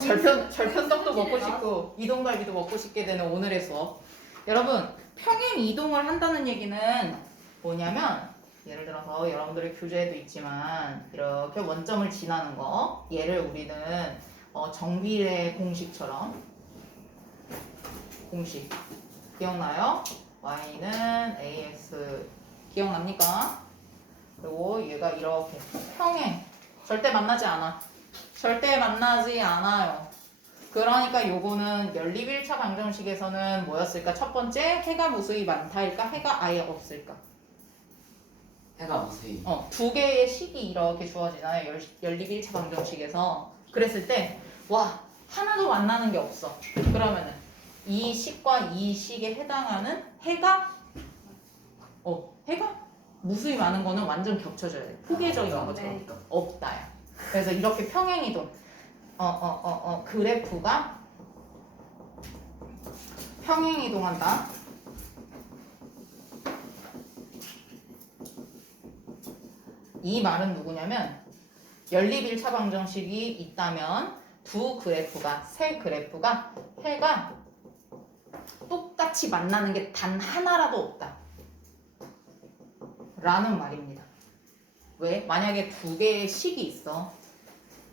절편떡도 먹고 싶고 이동갈비도 먹고 싶게 되는 오늘의 수업. 여러분, 평행 이동을 한다는 얘기는 뭐냐면 예를 들어서 여러분들의 교재에도 있지만 이렇게 원점을 지나는 거, 얘를 우리는 정비례 공식처럼 공식 기억나요? y는 ax 기억납니까? 그리고 얘가 이렇게 평행 절대 만나지 않아. 절대 만나지 않아요. 그러니까 요거는 연립 1차 방정식에서는 뭐였을까? 첫 번째, 해가 무수히 많다일까? 해가 아예 없을까? 해가 무수히. 두 개의 식이 이렇게 주어지잖아요. 연립 1차 방정식에서. 그랬을 때, 와, 하나도 만나는 게 없어. 그러면은 이 식과 이 식에 해당하는 해가 무수히 많은 거는 완전 겹쳐져야 돼. 포개적인 거죠. 없다야. 그래서 이렇게 평행이동, 그래프가 평행이동한다. 이 말은 누구냐면 연립 1차 방정식이 있다면 세 그래프가 해가 똑같이 만나는 게 단 하나라도 없다. 라는 말입니다. 왜? 만약에 두 개의 식이 있어.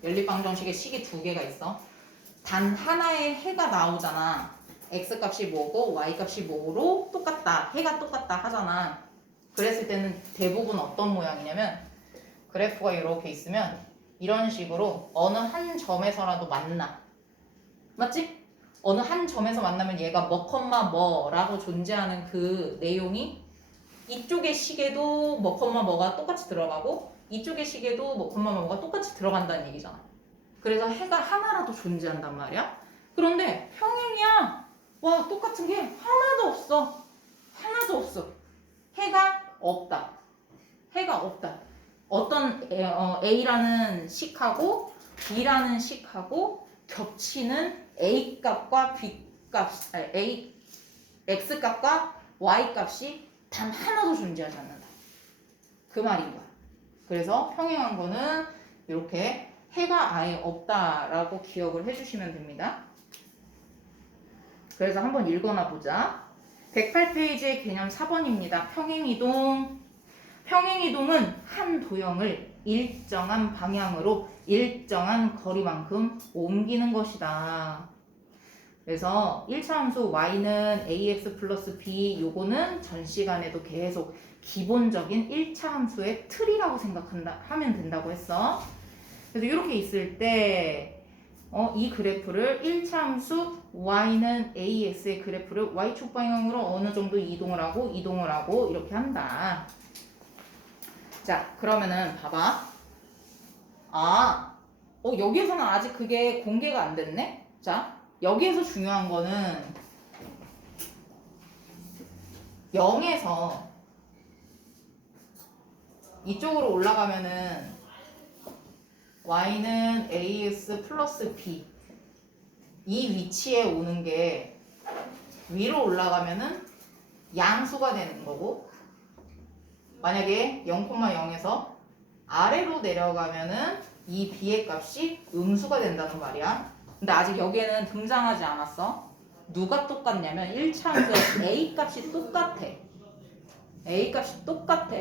연립방정식에 식이 두 개가 있어. 단 하나의 해가 나오잖아. x값이 뭐고 y값이 뭐로 똑같다. 해가 똑같다 하잖아. 그랬을 때는 대부분 어떤 모양이냐면 그래프가 이렇게 있으면 이런 식으로 어느 한 점에서라도 만나. 맞지? 어느 한 점에서 만나면 얘가 뭐라고 존재하는 그 내용이 이쪽의 식에도 뭐가 똑같이 들어가고 이쪽의 식에도 뭐가 똑같이 들어간다는 얘기잖아. 그래서 해가 하나라도 존재한단 말이야. 그런데 평행이야. 와, 똑같은 게 하나도 없어. 하나도 없어. 해가 없다. 해가 없다. 어떤 A라는 식하고 B라는 식하고 겹치는 A 값과 B 값, X 값과 Y 값이 단 하나도 존재하지 않는다. 그 말인 거야. 그래서 평행한 거는 이렇게 해가 아예 없다라고 기억을 해주시면 됩니다. 그래서 한번 읽어나 보자. 108페이지의 개념 4번입니다. 평행이동. 평행이동은 한 도형을 일정한 방향으로 일정한 거리만큼 옮기는 것이다. 그래서 1차 함수 y는 ax 플러스 b 요거는 전 시간에도 계속 기본적인 1차 함수의 틀이라고 하면 된다고 했어. 그래서 이렇게 있을 때 이 그래프를 1차 함수 y는 ax의 그래프를 y축 방향으로 어느 정도 이동을 하고 이렇게 한다. 자, 그러면은 봐봐. 여기에서는 아직 그게 공개가 안 됐네. 자, 여기에서 중요한 거는 0에서 이쪽으로 올라가면은 y는 ax 플러스 b 이 위치에 오는 게 위로 올라가면은 양수가 되는 거고 만약에 0,0에서 아래로 내려가면은 이 b의 값이 음수가 된다는 말이야. 근데 아직 여기에는 등장하지 않았어. 누가 똑같냐면 1차 함수에 a 값이 똑같아. a 값이 똑같아.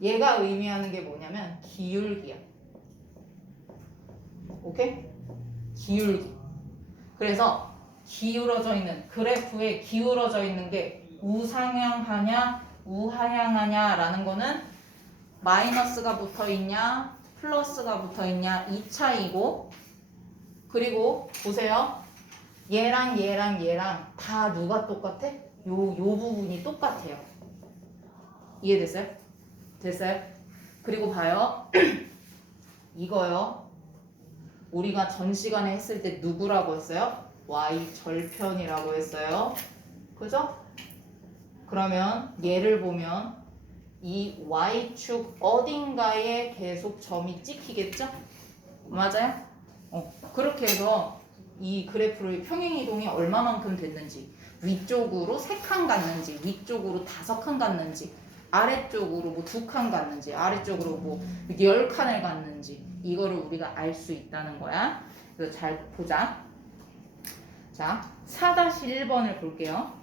얘가 의미하는 게 뭐냐면 기울기야. 오케이? 기울기. 그래서 기울어져 있는 그래프에 기울어져 있는 게 우상향하냐 우하향하냐 라는 거는 마이너스가 붙어 있냐 플러스가 붙어 있냐 이 차이고 그리고 보세요. 얘랑 다 누가 똑같아? 요 부분이 똑같아요. 이해됐어요? 됐어요? 그리고 봐요. 이거요. 우리가 전 시간에 했을 때 누구라고 했어요? y 절편이라고 했어요. 그죠? 그러면 얘를 보면 이 y축 어딘가에 계속 점이 찍히겠죠? 맞아요? 그렇게 해서 이 그래프의 평행이동이 얼마만큼 됐는지 위쪽으로 3칸 갔는지 위쪽으로 5칸 갔는지 아래쪽으로 뭐 2칸 갔는지 아래쪽으로 뭐 10칸을 갔는지 이거를 우리가 알 수 있다는 거야. 그래서 잘 보자. 자, 4-1번을 볼게요.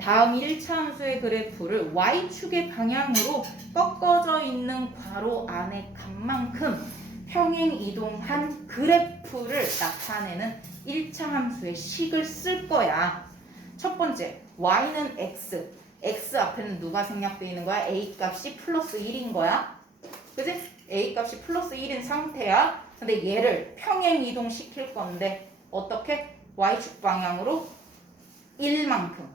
다음 1차 함수의 그래프를 y축의 방향으로 꺾어져 있는 괄호 안의 값만큼 평행 이동한 그래프를 나타내는 1차 함수의 식을 쓸 거야. 첫 번째, y는 x. x 앞에는 누가 생략되어 있는 거야? a 값이 플러스 1인 거야. 그지? a 값이 플러스 1인 상태야. 근데 얘를 평행 이동시킬 건데 어떻게? y축 방향으로 1만큼.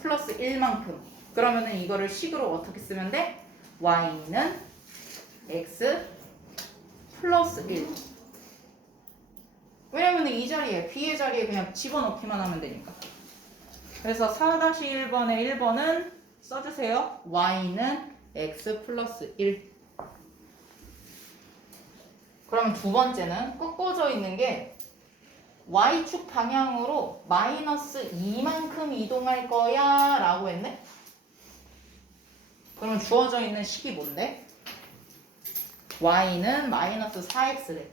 플러스 1만큼. 그러면은 이거를 식으로 어떻게 쓰면 돼? y는 x 플러스 1. 왜냐면 이 자리에 b의 자리에 그냥 집어넣기만 하면 되니까. 그래서 4-1번의 1번은 써주세요. y는 x 플러스 1. 그러면 두 번째는 꺾어져 있는 게 y축 방향으로 마이너스 2만큼 이동할 거야 라고 했네? 그러면 주어져 있는 식이 뭔데? y는 마이너스 4x래.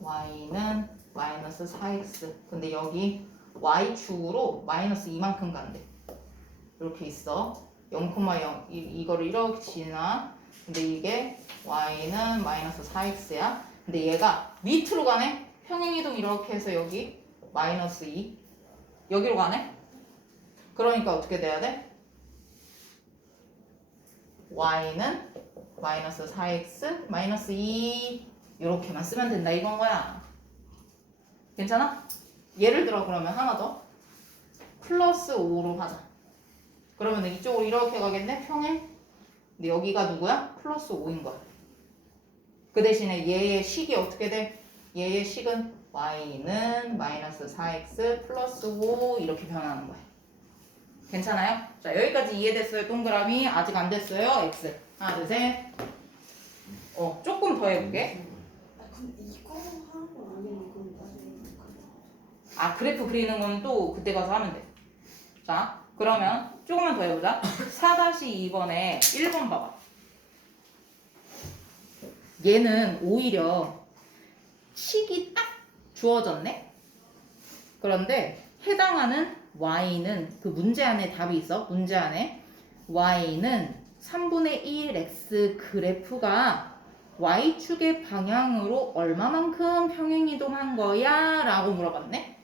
y는 마이너스 4x. 근데 여기 y축으로 마이너스 2만큼 간대. 이렇게 있어. 0,0 이거를 이렇게 지나. 근데 이게 y는 마이너스 4x야. 근데 얘가 밑으로 가네? 평행이동 이렇게 해서 여기 마이너스 2 여기로 가네? 그러니까 어떻게 돼야 돼? y는 마이너스 4x 마이너스 2 이렇게만 쓰면 된다 이건 거야. 괜찮아? 예를 들어 그러면 하나 더 플러스 5로 하자. 그러면 이쪽으로 이렇게 가겠네? 평행? 근데 여기가 누구야? 플러스 5인 거야. 그 대신에 얘의 식이 어떻게 돼? 얘의 식은 y는 마이너스 4x 플러스 5 이렇게 변하는 거야. 괜찮아요? 자, 여기까지 이해됐어요? 동그라미 아직 안 됐어요? x 하나 둘 셋. 조금 더 해볼게. 근데 이거 하는 건 아니면 이건 나중에 아, 그래프 그리는 거는 또 그때 가서 하면 돼. 자, 그러면 조금만 더 해보자. 4-2번에 1번 봐봐. 얘는 오히려 식이 딱 주어졌네? 그런데 해당하는 y는 그 문제 안에 답이 있어. 문제 안에 y는 3분의 1x 그래프가 y축의 방향으로 얼마만큼 평행이동한 거야? 라고 물어봤네.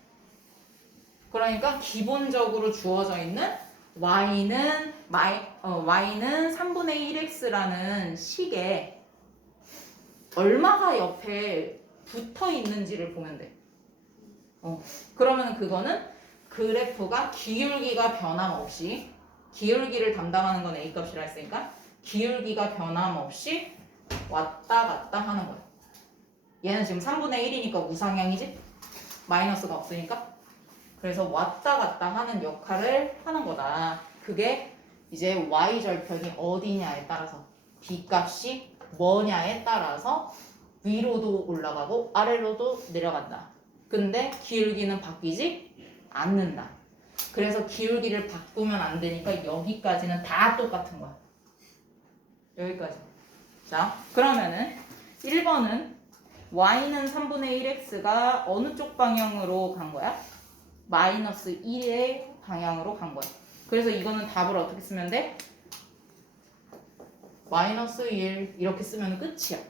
그러니까 기본적으로 주어져 있는 y는 3분의 1x라는 식에 얼마가 옆에 붙어 있는지를 보면 돼. 그러면 그거는 그래프가 기울기가 변함없이 기울기를 담당하는 건 a 값이라 했으니까 기울기가 변함없이 왔다 갔다 하는 거야. 얘는 지금 3분의 1이니까 우상향이지? 마이너스가 없으니까. 그래서 왔다 갔다 하는 역할을 하는 거다. 그게 이제 y절편이 어디냐에 따라서 b 값이 뭐냐에 따라서 위로도 올라가고 아래로도 내려간다. 근데 기울기는 바뀌지 않는다. 그래서 기울기를 바꾸면 안 되니까 여기까지는 다 똑같은 거야. 여기까지. 자, 그러면은 1번은 y는 3분의 1x가 어느 쪽 방향으로 간 거야? 마이너스 1의 방향으로 간 거야. 그래서 이거는 답을 어떻게 쓰면 돼? 마이너스 1 이렇게 쓰면 끝이야.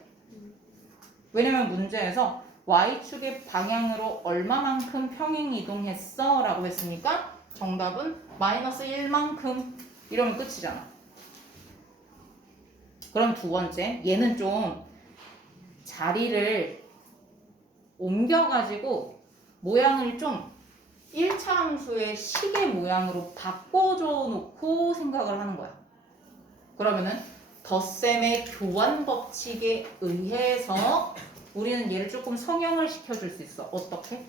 왜냐면 문제에서 y축의 방향으로 얼마만큼 평행 이동했어? 라고 했으니까 정답은 마이너스 1만큼 이러면 끝이잖아. 그럼 두 번째, 얘는 좀 자리를 옮겨가지고 모양을 좀 1차 함수의 식의 모양으로 바꿔줘 놓고 생각을 하는 거야. 그러면은 덧셈의 교환 법칙에 의해서 우리는 얘를 조금 성형을 시켜줄 수 있어. 어떻게?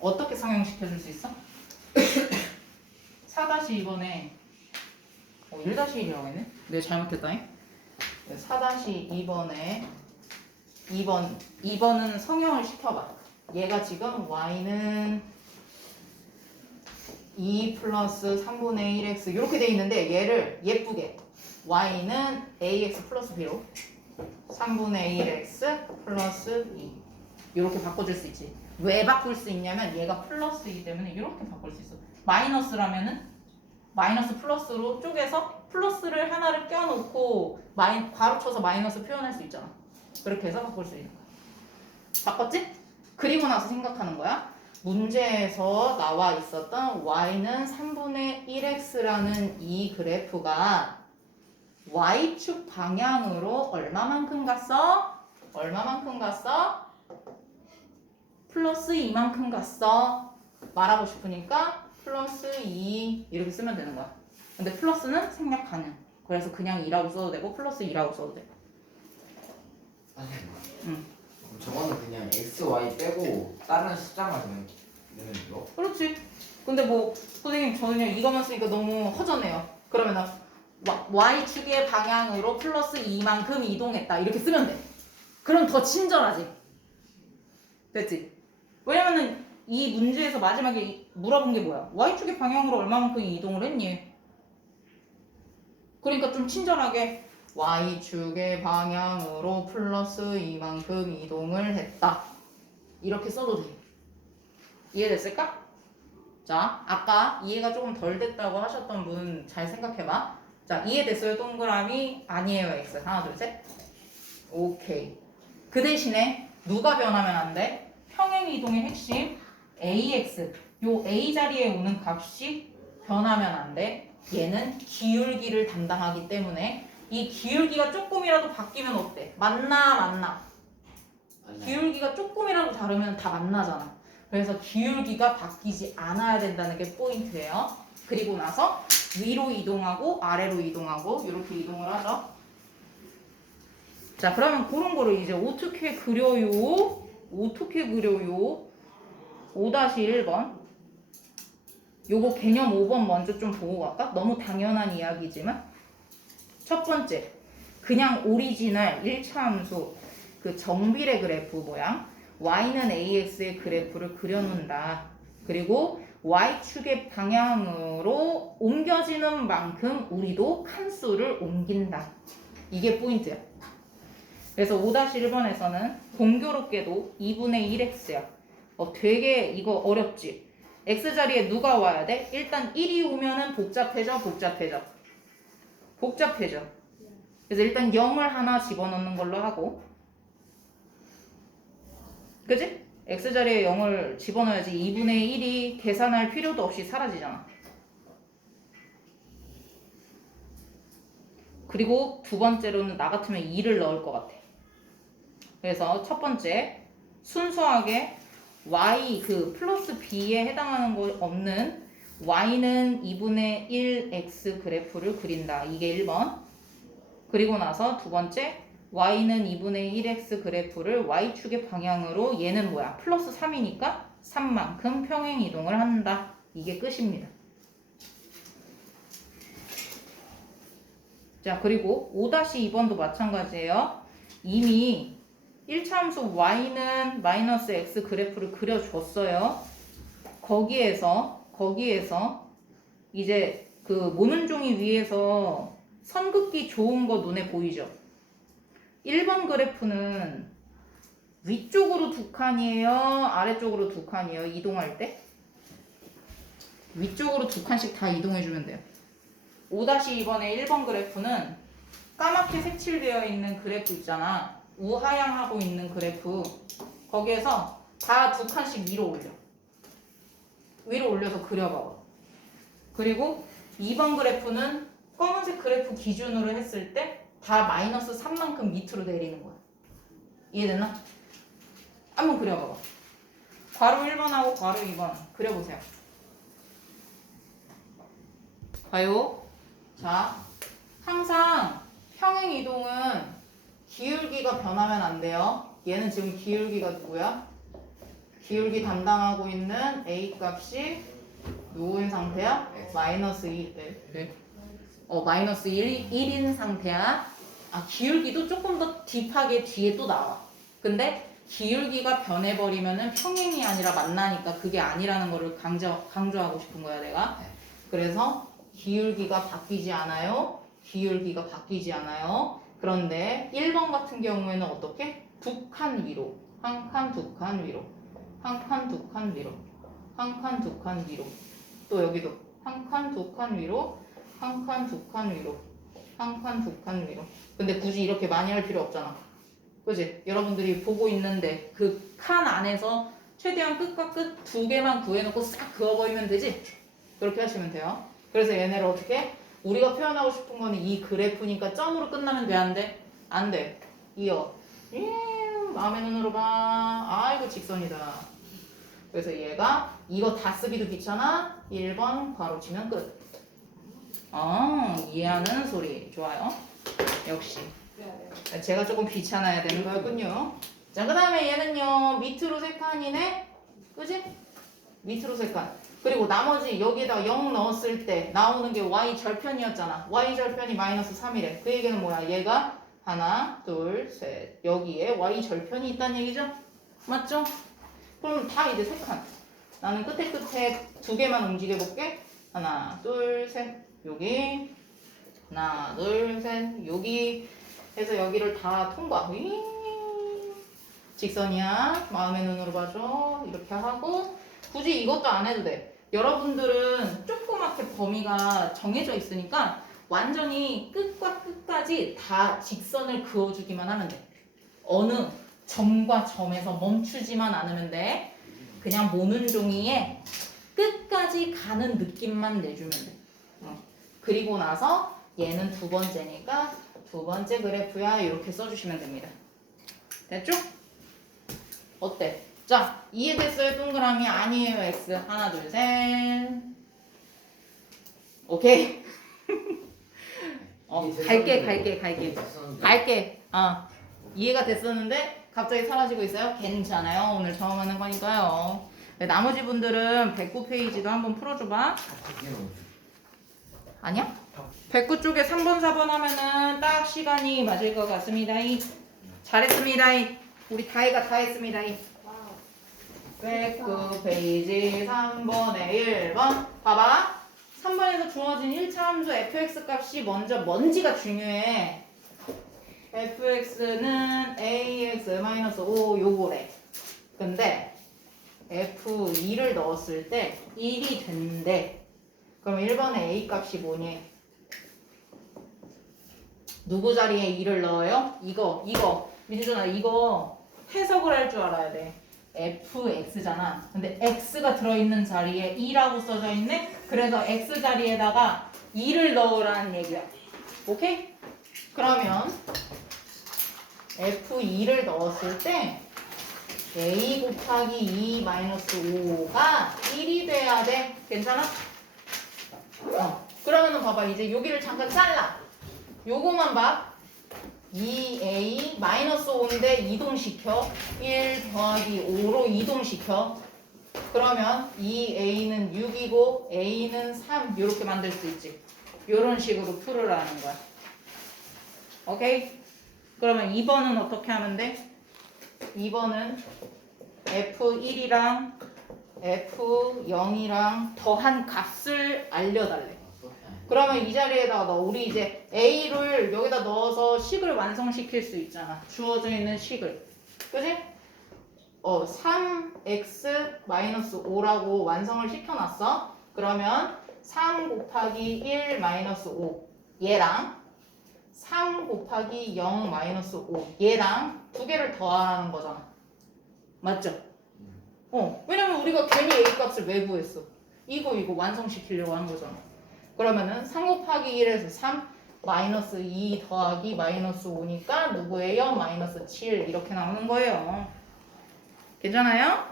어떻게 성형시켜줄 수 있어? 4-2번에 1-1이라고 했네? 내가 잘못했다니? 4-2번에 2번은 성형을 시켜봐. 얘가 지금 y는 2 플러스 3분의 1x 이렇게 돼 있는데 얘를 예쁘게 y는 ax 플러스 b로 3분의 1x 플러스 2 이렇게 바꿔줄 수 있지. 왜 바꿀 수 있냐면 얘가 플러스이기 때문에 이렇게 바꿀 수 있어. 마이너스라면은 마이너스 플러스로 쪼개서 플러스를 하나를 껴놓고 괄호쳐서 마이너스 표현할 수 있잖아. 그렇게 해서 바꿀 수 있는 거야. 바꿨지? 그리고 나서 생각하는 거야. 문제에서 나와 있었던 y는 3분의 1x라는 이 그래프가 y축 방향으로 얼마만큼 갔어? 얼마만큼 갔어? 플러스 2만큼 갔어. 말하고 싶으니까 플러스 2 이렇게 쓰면 되는 거야. 근데 플러스는 생략 가능. 그래서 그냥 2라고 써도 되고 플러스 2라고 써도 돼. 선생님. 응. 그럼 저거는 그냥 x, y 빼고 다른 숫자만 넣으면 돼요? 그렇지. 근데 뭐 선생님 저는 이거만 쓰니까 너무 허전해요. 그러면은 y축의 방향으로 플러스 2만큼 이동했다 이렇게 쓰면 돼. 그럼 더 친절하지. 됐지? 왜냐면은 이 문제에서 마지막에 물어본 게 뭐야? y축의 방향으로 얼마만큼 이동을 했니? 그러니까 좀 친절하게 y축의 방향으로 플러스 2만큼 이동을 했다. 이렇게 써도 돼. 이해됐을까? 자, 아까 이해가 조금 덜 됐다고 하셨던 분 잘 생각해봐. 자, 이해됐어요? 동그라미 아니에요 x. 하나 둘 셋. 오케이. 그 대신에 누가 변하면 안 돼? 평행이동의 핵심 ax. 요 a 자리에 오는 값이 변하면 안 돼. 얘는 기울기를 담당하기 때문에 이 기울기가 조금이라도 바뀌면 어때? 만나. 기울기가 조금이라도 다르면 다 만나잖아. 그래서 기울기가 바뀌지 않아야 된다는 게 포인트예요. 그리고 나서 위로 이동하고 아래로 이동하고 이렇게 이동을 하죠. 자, 그러면 그런 거를 이제 어떻게 그려요? 5-1번. 요거 개념 5번 먼저 좀 보고 갈까? 너무 당연한 이야기지만 첫 번째, 그냥 오리지널 1차 함수 그 정비례 그래프 모양 y는 ax의 그래프를 그려놓는다. 그리고 y축의 방향으로 옮겨지는 만큼 우리도 칸수를 옮긴다. 이게 포인트야. 그래서 5-1번에서는 공교롭게도 2분의 1x야. 되게 이거 어렵지? x자리에 누가 와야 돼? 일단 1이 오면은 복잡해져. 그래서 일단 0을 하나 집어넣는 걸로 하고, 그지? x자리에 0을 집어넣어야지 2분의 1이 계산할 필요도 없이 사라지잖아. 그리고 두 번째로는 나 같으면 2를 넣을 것 같아. 그래서 첫 번째 순수하게 y 그 플러스 b에 해당하는 거 없는 y는 2분의 1x 그래프를 그린다. 이게 1번. 그리고 나서 두 번째 y는 2분의 1x 그래프를 y축의 방향으로 얘는 뭐야? 플러스 3이니까 3만큼 평행 이동을 한다. 이게 끝입니다. 자, 그리고 5-2번도 마찬가지예요. 이미 1차 함수 y는 마이너스 x 그래프를 그려줬어요. 거기에서 이제 그 모는 종이 위에서 선 긋기 좋은 거 눈에 보이죠? 1번 그래프는 위쪽으로 두 칸이에요? 아래쪽으로 두 칸이에요? 이동할 때? 위쪽으로 두 칸씩 다 이동해주면 돼요. 5-2번의 1번 그래프는 까맣게 색칠되어 있는 그래프 있잖아. 우하향하고 있는 그래프. 거기에서 다 두 칸씩 위로 올려. 위로 올려서 그려봐봐. 그리고 2번 그래프는 검은색 그래프 기준으로 했을 때 다 마이너스 3만큼 밑으로 내리는 거야. 이해됐나? 한번 그려봐봐. 괄호 1번하고 괄호 2번 그려보세요. 봐요. 자, 항상 평행 이동은 기울기가 변하면 안 돼요. 얘는 지금 기울기가 누구야? 기울기 담당하고 있는 a 값이 누구인 상태야? 마이너스 1. 마이너스 1인 상태야. 아, 기울기도 조금 더 딥하게 뒤에 또 나와. 근데 기울기가 변해버리면은 평행이 아니라 만나니까 그게 아니라는 거를 강조하고 싶은 거야, 내가. 그래서 기울기가 바뀌지 않아요. 그런데 1번 같은 경우에는 어떻게? 두 칸 위로, 한 칸, 두 칸 위로, 한 칸, 두 칸 위로, 한 칸, 두 칸 위로, 또 여기도 한 칸, 두 칸 위로, 한 칸, 두 칸 위로, 한 칸, 두 칸 위로. 근데 굳이 이렇게 많이 할 필요 없잖아. 그지? 여러분들이 보고 있는데 그 칸 안에서 최대한 끝과 끝 두 개만 구해놓고 싹 그어버리면 되지? 그렇게 하시면 돼요. 그래서 얘네를 어떻게? 우리가 표현하고 싶은 거는 이 그래프니까 점으로 끝나면 돼, 안 돼? 안 돼. 이어. 마음의 눈으로 봐. 아이고 직선이다. 그래서 얘가 이거 다 쓰기도 귀찮아. 1번 괄호 치면 끝. 이해하는 소리. 좋아요. 역시. 제가 조금 귀찮아야 되는 거였군요. 자, 그 다음에 얘는요. 밑으로 3칸이네. 그지? 밑으로 3칸. 그리고 나머지 여기에다 0 넣었을 때 나오는 게 y 절편이었잖아. y 절편이 마이너스 3이래. 그 얘기는 뭐야? 얘가 하나, 둘, 셋. 여기에 y 절편이 있다는 얘기죠? 맞죠? 그럼 다 이제 3칸. 나는 끝에 두 개만 움직여 볼게. 하나, 둘, 셋. 여기. 하나, 둘, 셋. 여기. 해서 여기를 다 통과. 직선이야. 마음의 눈으로 봐줘. 이렇게 하고 굳이 이것도 안 해도 돼. 여러분들은 조그맣게 범위가 정해져 있으니까 완전히 끝과 끝까지 다 직선을 그어주기만 하면 돼. 어느 점과 점에서 멈추지만 않으면 돼. 그냥 모는 종이에 끝까지 가는 느낌만 내주면 돼. 그리고 나서 얘는 두 번째니까 두 번째 그래프야. 이렇게 써주시면 됩니다. 됐죠? 어때? 자, 이해됐어요? 동그라미 아니에요? X. 하나, 둘, 셋. 오케이? 갈게. 이해가 됐었는데 갑자기 사라지고 있어요? 괜찮아요. 오늘 처음 하는 거니까요. 네, 나머지 분들은 109페이지도 한번 풀어줘봐. 아니야? 109 쪽에 3번, 4번 하면은 딱 시간이 맞을 것 같습니다. 잘했습니다. 우리 다이가 다 했습니다. 109페이지 3번에 1번. 봐봐. 3번에서 주어진 1차 함수 fx 값이 먼저 뭔지가 중요해. fx는 ax-5 요거래. 근데 f2를 넣었을 때 1이 된대. 그럼 1번에 a 값이 뭐니? 누구 자리에 2를 넣어요? 이거. 민준아, 이거 해석을 할 줄 알아야 돼. fx잖아. 근데 x가 들어있는 자리에 2라고 써져 있네? 그래서 x 자리에다가 2를 넣으라는 얘기야. 오케이? 그러면 f2를 넣었을 때 a 곱하기 2 마이너스 5가 1이 돼야 돼. 괜찮아? 그러면은 봐봐. 이제 여기를 잠깐 잘라. 요거만 봐. 2a 마이너스 5인데 이동시켜. 1 더하기 5로 이동시켜. 그러면 2a는 6이고 a는 3 이렇게 만들 수 있지. 이런 식으로 풀으라는 거야. 오케이? 그러면 2번은 어떻게 하면 돼? 2번은 f1이랑 f0이랑 더한 값을 알려달래. 그러면 이 자리에다가 우리 이제 a를 여기다 넣어서 식을 완성시킬 수 있잖아. 주어져 있는 식을. 그지? 3x-5라고 완성을 시켜놨어. 그러면 3 곱하기 1 마이너스 5 얘랑 3 곱하기 0 마이너스 5 얘랑 두 개를 더하는 거잖아. 맞죠? 왜냐면 우리가 괜히 a 값을 왜 구했어? 이거 완성시키려고 하는 거잖아. 그러면은 3 곱하기 1에서 3 마이너스 2 더하기 마이너스 5니까 누구예요? 마이너스 7 이렇게 나오는 거예요. 괜찮아요?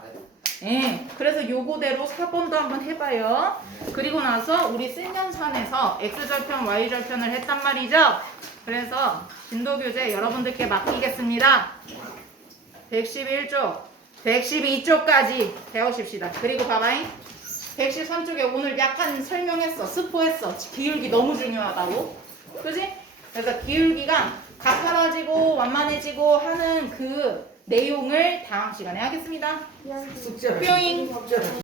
네. 그래서 요거대로 4번도 한번 해봐요. 그리고 나서 우리 생년산에서 x절편, y절편을 했단 말이죠. 그래서 진도교재 여러분들께 맡기겠습니다. 111쪽, 112쪽까지 배우십시다. 그리고 봐봐잉. 113쪽에 오늘 약간 설명했어. 스포했어. 기울기 너무 중요하다고. 그지? 그래서 기울기가 가파라지고 완만해지고 하는 그 내용을 다음 시간에 하겠습니다. 숙제를 뿅.